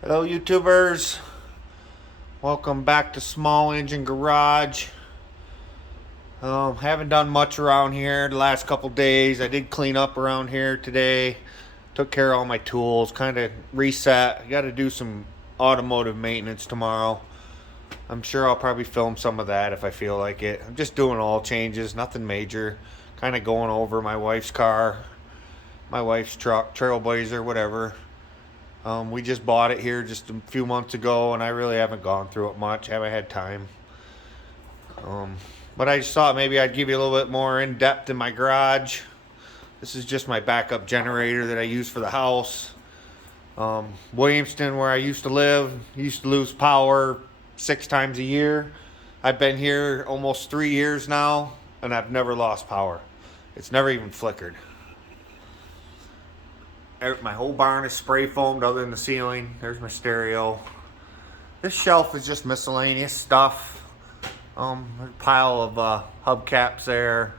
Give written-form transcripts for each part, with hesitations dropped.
Hello YouTubers, welcome back to Small Engine Garage. Haven't done much around here the last couple days. I did clean up around here today, took care of all my tools, kind of reset. I got to do some automotive maintenance tomorrow. I'm sure I'll probably film some of that if I feel like it. I'm just doing oil changes, nothing major. Kind of going over my wife's car, my wife's truck, Trailblazer, whatever. We just bought it here just a few months ago, and I really haven't gone through it much. Haven't had time. Um, but I just thought maybe I'd give you a little bit more in depth in my garage. This is just my backup generator that I use for the house. Williamston, where I used to live, used to lose power 6 times a year. I've been here almost 3 years now, and I've never lost power. It's never even flickered. My whole barn is spray foamed other than the ceiling. There's my stereo. This shelf is just miscellaneous stuff. There's a pile of hubcaps there.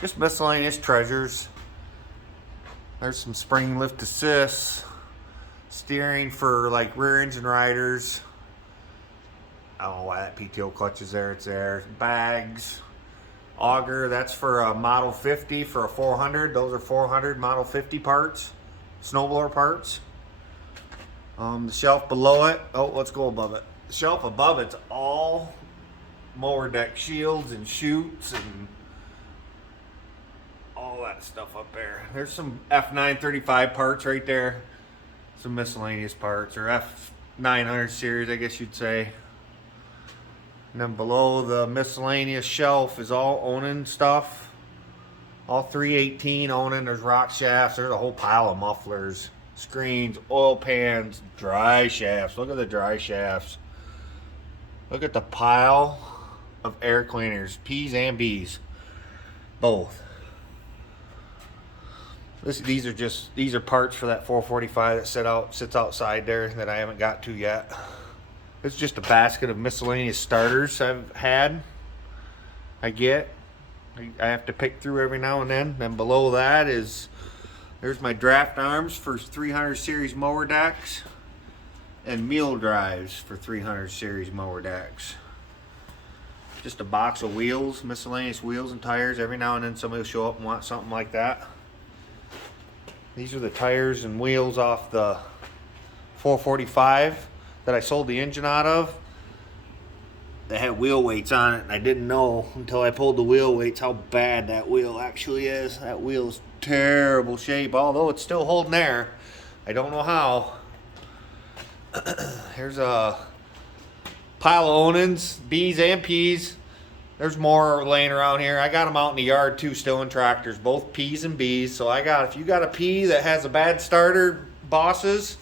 Just miscellaneous treasures. There's some spring lift assists. Steering for like rear engine riders. I don't know why that PTO clutch is there. It's there. Bags. Auger. That's for a Model 50 for a 400. Those are 400 Model 50 parts. Snowblower parts. The shelf below it, let's go above it. The shelf above it's all mower deck shields and chutes and all that stuff up there. There's some F935 parts right there. Some miscellaneous parts, or F900 series, I guess you'd say. And then below the miscellaneous shelf is all Onan stuff. All 318 Onan. There's rock shafts. There's a whole pile of mufflers, screens, oil pans, dry shafts. Look at the dry shafts. Look at the pile of air cleaners, P's and B's, both. These are parts for that 445 that sits outside there that I haven't got to yet. It's just a basket of miscellaneous starters I have to pick through every now and then. Then below that there's my draft arms for 300 series mower decks and meal drives for 300 series mower decks. Just a box of wheels, miscellaneous wheels and tires. Every now and then somebody will show up and want something like that. These are the tires and wheels off the 445 that I sold the engine out of. They had wheel weights on it, and I didn't know until I pulled the wheel weights how bad that wheel actually is. That wheel is terrible shape, although it's still holding air. I don't know how. Here's a pile of Onans, B's and P's. There's more laying around here. I got them out in the yard too, still in tractors, both P's and B's. So if you got a P that has a bad starter, bosses,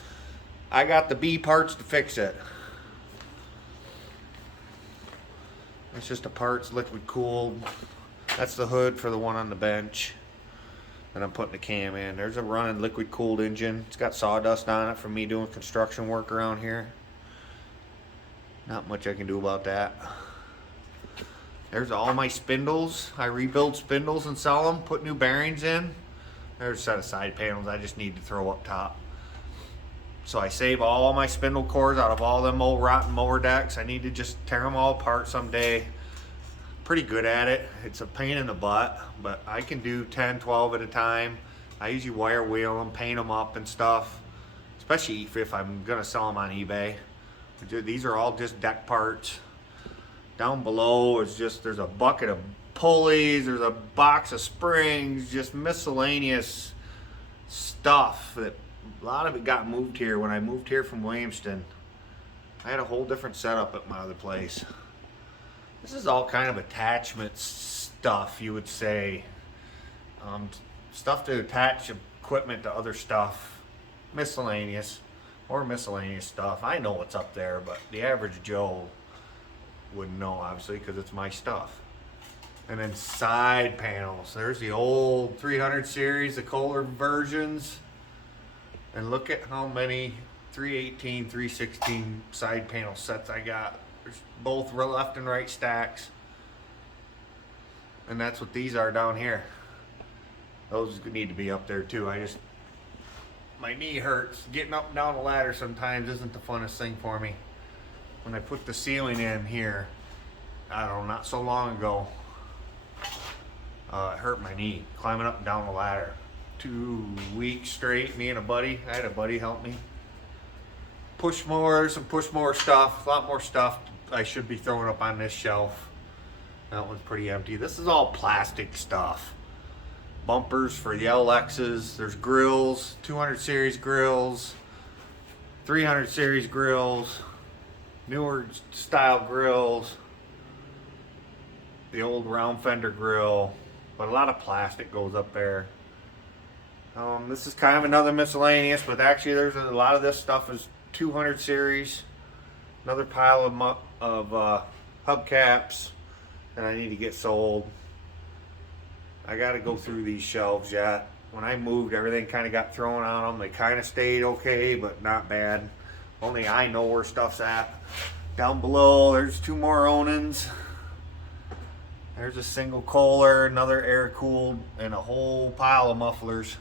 I got the B parts to fix it. It's just a parts liquid cooled. That's the hood for the one on the bench that I'm putting the cam in. There's a running liquid cooled engine. It's got sawdust on it from me doing construction work around here. Not much I can do about that. There's all my spindles. I rebuild spindles and sell them, put new bearings in. There's a set of side panels I just need to throw up top. So I save all my spindle cores out of all them old rotten mower decks. I need to just tear them all apart someday. Pretty good at it. It's a pain in the butt, but I can do 10, 12 at a time. I usually wire wheel them, paint them up and stuff, especially if I'm gonna sell them on eBay. These are all just deck parts. Down below there's a bucket of pulleys, there's a box of springs, just miscellaneous stuff that a lot of it got moved here. When I moved here from Williamston, I had a whole different setup at my other place. This is all kind of attachment stuff, you would say. Stuff to attach equipment to other stuff. Miscellaneous stuff. I know what's up there, but the average Joe wouldn't know, obviously, because it's my stuff. And then side panels. There's the old 300 series, the Kohler versions. And look at how many 318, 316 side panel sets I got. There's both left and right stacks. And that's what these are down here. Those need to be up there too. my knee hurts. Getting up and down the ladder sometimes isn't the funnest thing for me. When I put the ceiling in here, I don't know, not so long ago, it hurt my knee climbing up and down the ladder. 2 weeks straight, me and I had a buddy help me. Push more stuff, a lot more stuff I should be throwing up on this shelf. That one's pretty empty. This is all plastic stuff. Bumpers for the LXs, there's grills, 200 series grills, 300 series grills, newer style grills, the old round fender grill, but a lot of plastic goes up there. This is kind of another miscellaneous, but actually there's a lot of this stuff is 200 series. Another pile of hubcaps that I need to get sold. I got to go through these shelves yet. When I moved, everything kind of got thrown on them. They kind of stayed okay, but not bad. Only I know where stuff's at. Down below, there's 2 more Onins. There's a single Kohler, another air-cooled, and a whole pile of mufflers.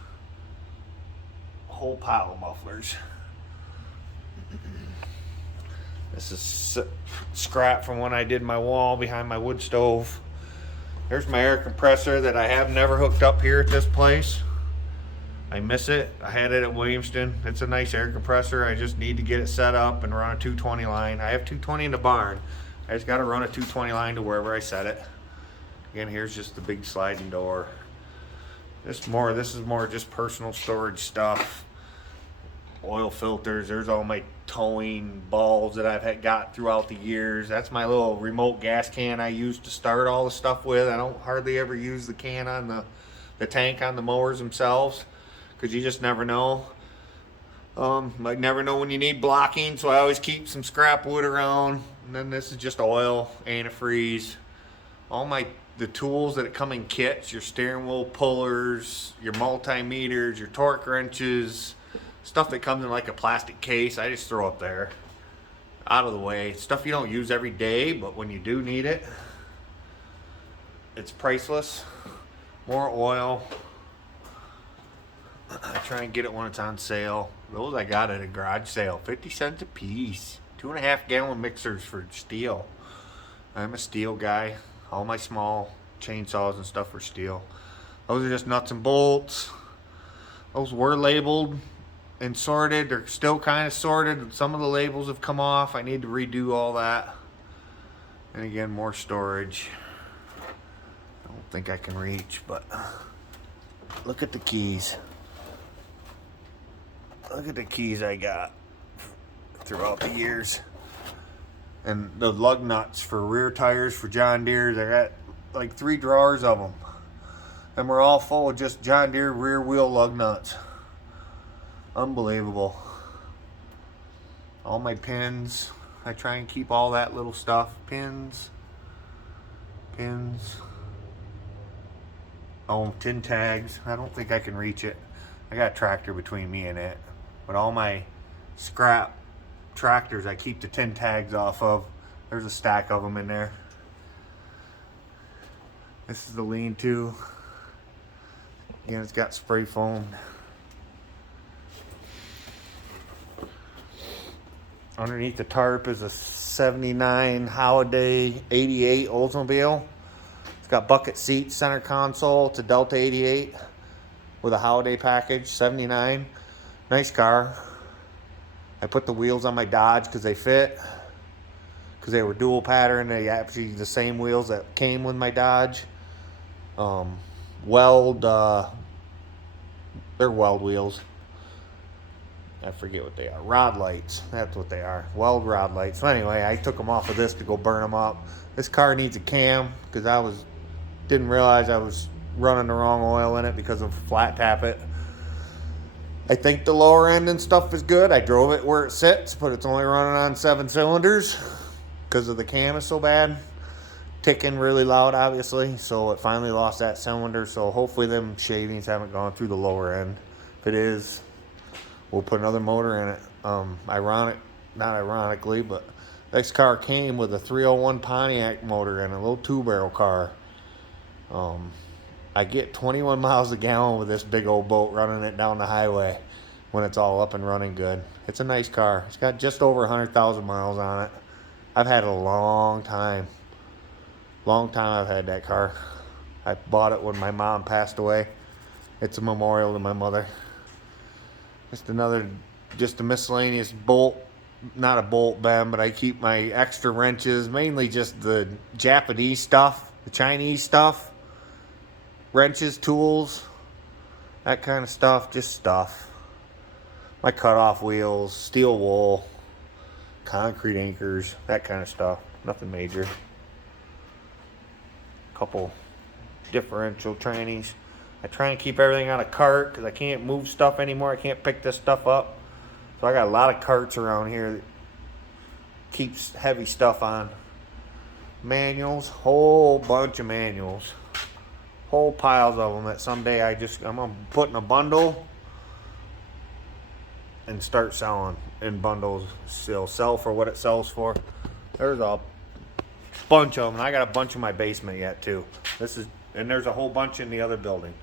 This is scrap from when I did my wall behind my wood stove. There's my air compressor that I have never hooked up here at this place. I miss it. I had it at Williamston. It's a nice air compressor. I just need to get it set up and run a 220 line. I have 220 in the barn. I just got to run a 220 line to wherever I set it. Again, here's just the big sliding door. This is more just personal storage stuff. Oil filters. There's all my towing balls that I've got throughout the years. That's my little remote gas can I use to start all the stuff with. I don't hardly ever use the can on the tank on the mowers themselves, because you just never know. I never know when you need blocking, so I always keep some scrap wood around. And then this is just oil, antifreeze. All the tools that come in kits, your steering wheel pullers, your multimeters, your torque wrenches, stuff that comes in like a plastic case, I just throw up there, out of the way. Stuff you don't use every day, but when you do need it, it's priceless. More oil. I try and get it when it's on sale. Those I got at a garage sale, 50 cents a piece. 2.5 gallon mixers for steel. I'm a steel guy. All my small chainsaws and stuff are steel. Those are just nuts and bolts. Those were labeled and sorted. They're still kind of sorted. Some of the labels have come off. I need to redo all that. And again, more storage. I don't think I can reach, but look at the keys. Look at the keys I got throughout the years. And the lug nuts for rear tires for John Deere's. I got like 3 drawers of them. And we're all full of just John Deere rear wheel lug nuts. Unbelievable. All my pins. I try and keep all that little stuff. Pins. Oh, tin tags. I don't think I can reach it. I got a tractor between me and it. But all my scrap tractors I keep the tin tags off of. There's a stack of them in there. This is the lean-to. Again, it's got spray foam. Underneath the tarp is a 79 Holiday 88 Oldsmobile. It's got bucket seats, center console. It's a Delta 88 with a Holiday package, 79. Nice car. I put the wheels on my Dodge because they fit. Because they were dual pattern. They actually the same wheels that came with my Dodge. They're weld wheels. I forget what they are. Rod lights. That's what they are. Weld rod lights. So anyway, I took them off of this to go burn them up. This car needs a cam because didn't realize I was running the wrong oil in it because of flat tap it. I think the lower end and stuff is good. I drove it where it sits, but it's only running on 7 cylinders because of the cam is so bad. Ticking really loud, obviously, so it finally lost that cylinder. So hopefully them shavings haven't gone through the lower end. If it is, we'll put another motor in it. Not ironically, but this car came with a 301 Pontiac motor and a little 2-barrel car. I get 21 miles a gallon with this big old boat running it down the highway. when it's all up and running good. It's a nice car. It's got just over 100,000 miles on it. I've had it a long time. Long time I've had that car. I bought it when my mom passed away. It's a memorial to my mother. Just a miscellaneous bolt, not a bolt bend, but I keep my extra wrenches, mainly just the Japanese stuff, the Chinese stuff, wrenches, tools, that kind of stuff, just stuff. My cutoff wheels, steel wool, concrete anchors, that kind of stuff, nothing major. Couple differential trannies. I try and keep everything on a cart because I can't move stuff anymore. I can't pick this stuff up. So I got a lot of carts around here that keeps heavy stuff on. Manuals, whole bunch of manuals. Whole piles of them that someday I'm gonna put in a bundle and start selling in bundles. It'll sell for what it sells for. There's a bunch of them. And I got a bunch in my basement yet too. And there's a whole bunch in the other building.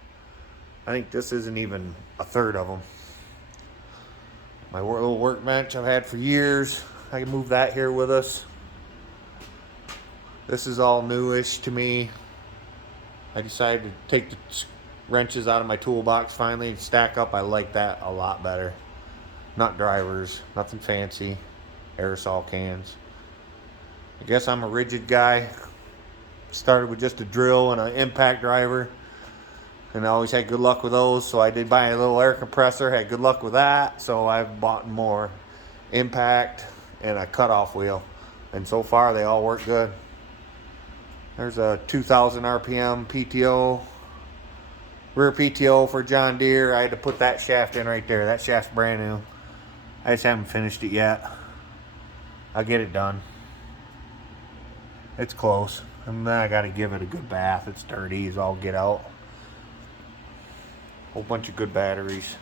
I think this isn't even a third of them. My little workbench I've had for years. I can move that here with us. This is all newish to me. I decided to take the wrenches out of my toolbox finally and stack up. I like that a lot better. Not drivers, nothing fancy. Aerosol cans. I guess I'm a rigid guy. Started with just a drill and an impact driver. And I always had good luck with those, so I did buy a little air compressor, had good luck with that, so I've bought more impact and a cutoff wheel. And so far they all work good. There's a 2,000 RPM PTO, rear PTO for John Deere. I had to put that shaft in right there. That shaft's brand new. I just haven't finished it yet. I'll get it done. It's close. And then I gotta give it a good bath. It's dirty as all get out. Whole bunch of good batteries.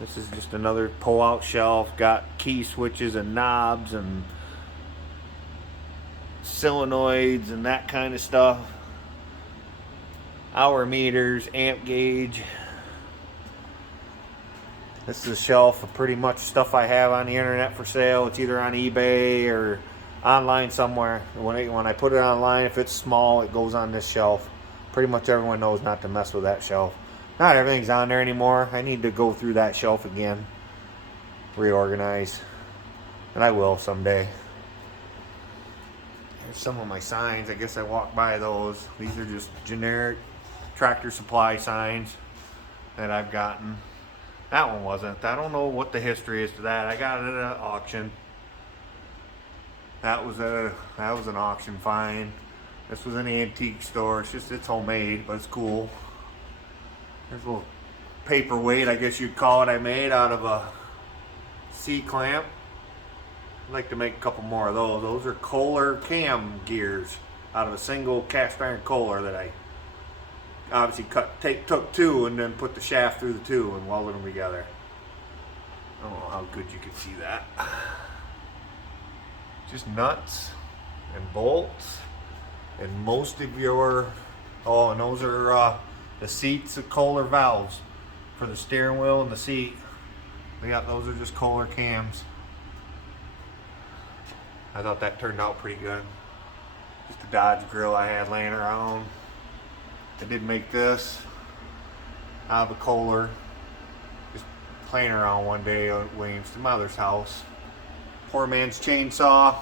This is just another pull-out shelf. Got key switches and knobs and solenoids and that kind of stuff. Hour meters, amp gauge. This is a shelf of pretty much stuff I have on the internet for sale. It's either on eBay or online somewhere. When I put it online, if it's small, it goes on this shelf. Pretty much everyone knows not to mess with that shelf. Not everything's on there anymore. I need to go through that shelf again, reorganize, and I will someday. Here's some of my signs. I guess I walked by those. These are just generic Tractor Supply signs that I've gotten. That one wasn't. I don't know what the history is to that. I got it at an auction. That was an auction find. This was an antique store. It's homemade, but it's cool. There's a little paperweight, I guess you'd call it, I made out of a C-clamp. I'd like to make a couple more of those. Those are Kohler cam gears out of a single cast iron Kohler that I obviously took two and then put the shaft through the two and welded them together. I don't know how good you can see that. Just nuts and bolts and most of your, and those are the seats of Kohler valves for the steering wheel and the seat. Those are just Kohler cams. I thought that turned out pretty good. Just a Dodge grill I had laying around. I did make this out of a Kohler. Just playing around one day at Williams to mother's house. Poor man's chainsaw.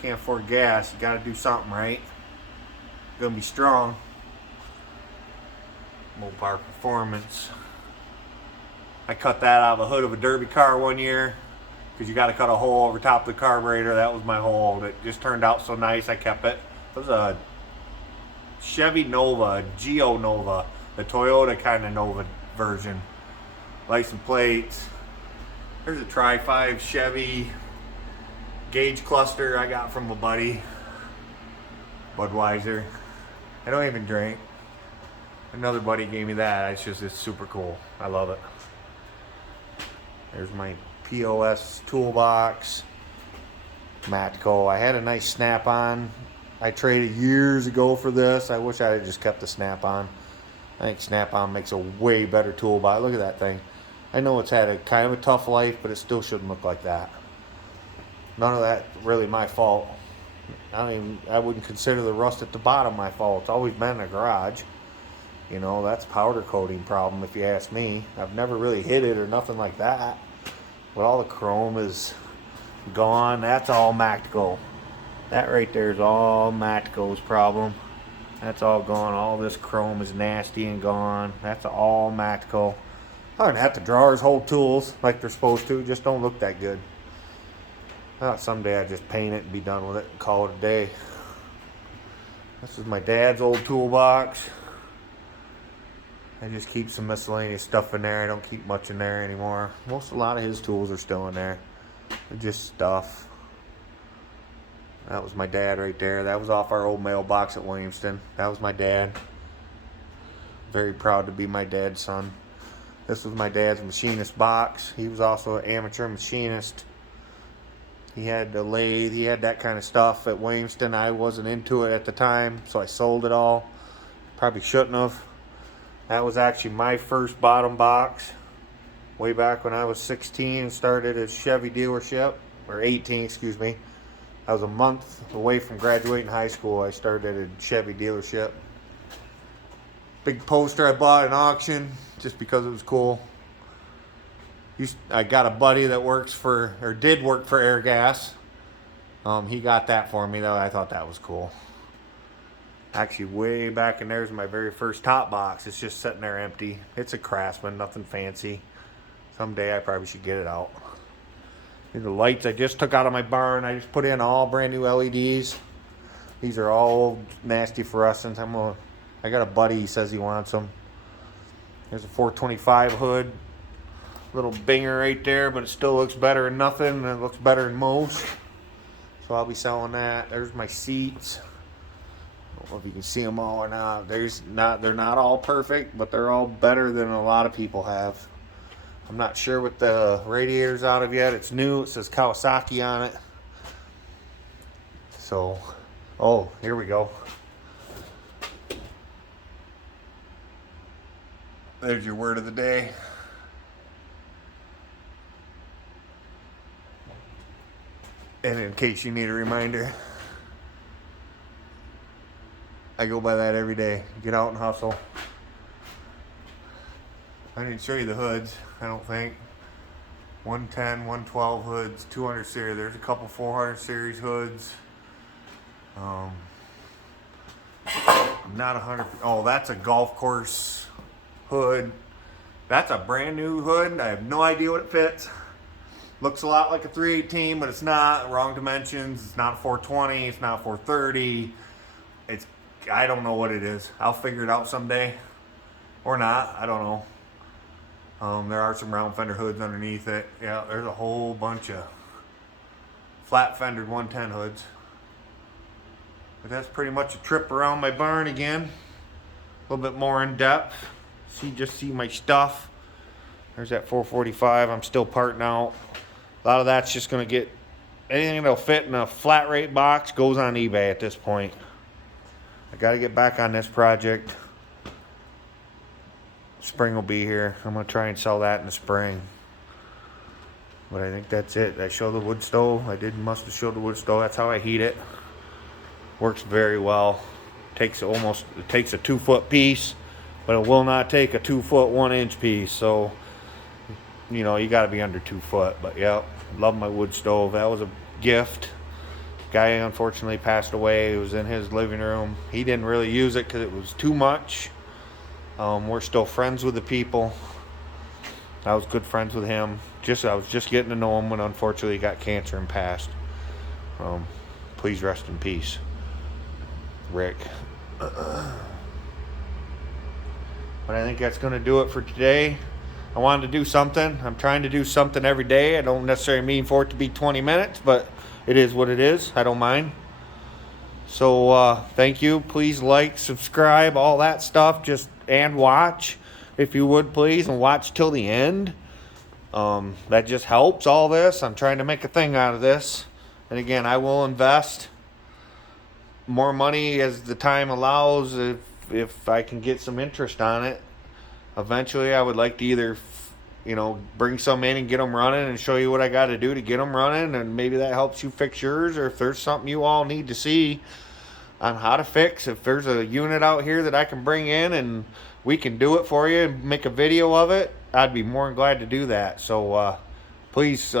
Can't afford gas. You gotta do something, right? Gonna be strong. Mopar Performance. I cut that out of a hood of a derby car one year because you got to cut a hole over top of the carburetor. That was my hole. It just turned out so nice. I kept it. It was a Chevy Nova, Geo Nova, the Toyota kind of Nova version. License plates. There's a Tri-5 Chevy gauge cluster I got from a buddy, Budweiser. I don't even drink. Another buddy gave me that. It's super cool. I love it. There's my POS toolbox. Matco. I had a nice snap-on. I traded years ago for this. I wish I had just kept the snap-on. I think snap-on makes a way better toolbox. Look at that thing. I know it's had a kind of a tough life, but it still shouldn't look like that. None of that really my fault. I wouldn't consider the rust at the bottom my fault. It's always been in the garage. You know, that's powder coating problem if you ask me. I've never really hit it or nothing like that. But all the chrome is gone. That's all Mactico. That right there is all Mactico's problem. That's all gone. All this chrome is nasty and gone. That's all Mactico. Other than that, the drawers hold tools like they're supposed to. Just don't look that good. I thought someday I'd just paint it and be done with it and call it a day. This is my dad's old toolbox. I just keep some miscellaneous stuff in there. I don't keep much in there anymore. A lot of his tools are still in there. They're just stuff. That was my dad right there. That was off our old mailbox at Williamston. That was my dad. Very proud to be my dad's son. This was my dad's machinist box. He was also an amateur machinist. He had a lathe. He had that kind of stuff at Williamston. I wasn't into it at the time, so I sold it all. Probably shouldn't have. That was actually my first bottom box. Way back when I was 16 and started a Chevy dealership. Or 18, excuse me. I was a month away from graduating high school. I started at a Chevy dealership. Big poster I bought at an auction just because it was cool. I got a buddy that did work for Air Gas. He got that for me though. I thought that was cool. Actually, way back in there's my very first top box. It's just sitting there empty. It's a Craftsman, nothing fancy. Someday I probably should get it out. The lights I just took out of my barn. I just put in all brand new LEDs. These are all nasty fluorescents. I got a buddy, he says he wants them. There's a 425 hood. Little binger right there, but it still looks better than nothing, and it looks better than most. So I'll be selling that. There's my seats. I don't know if you can see them all or not. They're not all perfect, but they're all better than a lot of people have. I'm not sure what the radiator's out of yet. It's new. It says Kawasaki on it. So, oh, here we go. There's your word of the day. And in case you need a reminder, I go by that every day. Get out and hustle. I didn't show you the hoods, I don't think. 110, 112 hoods, 200 series. There's a couple 400 series hoods. I'm not 100. Oh, that's a golf course hood. That's a brand new hood. I have no idea what it fits. Looks a lot like a 318, but it's not. Wrong dimensions. It's not a 420. It's not a 430. I don't know what it is. I'll figure it out someday. Or not. I don't know. There are some round fender hoods underneath it. Yeah, there's a whole bunch of flat fendered 110 hoods. But that's pretty much a trip around my barn again. A little bit more in depth. See my stuff. There's that 445 I'm still parting out. A lot of that's just going to get, anything that'll fit in a flat rate box goes on eBay at this point. I got to get back on this project. Spring will be here. I'm going to try and sell that in the spring. But I think that's it. I showed the wood stove. Must have showed the wood stove. That's how I heat it. Works very well. It takes a 2-foot piece, but it will not take a 2-foot 1-inch piece. So, you know, you got to be under 2 foot. But yeah, love my wood stove. That was a gift. Guy unfortunately passed away. It was in his living room. He didn't really use it because it was too much. We're still friends with the people. I was good friends with him. I was just getting to know him when unfortunately he got cancer and passed. Please rest in peace, Rick. But I think that's going to do it for today. I wanted to do something. I'm trying to do something every day. I don't necessarily mean for it to be 20 minutes, but it is what it is. I don't mind. So thank you. Please like, subscribe, all that stuff. And watch, if you would please, and watch till the end. That just helps all this. I'm trying to make a thing out of this. And again, I will invest more money as the time allows if I can get some interest on it. Eventually, I would like to either you know, bring some in and get them running and show you what I got to do to get them running, and maybe that helps you fix yours. Or if there's something you all need to see on how to fix, if there's a unit out here that I can bring in and we can do it for you and make a video of it, I'd be more than glad to do that. So please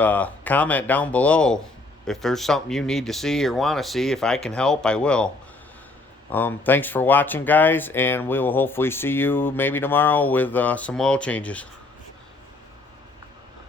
comment down below if there's something you need to see or want to see. If I can help, I will. Thanks for watching, guys, and we will hopefully see you maybe tomorrow with some oil changes.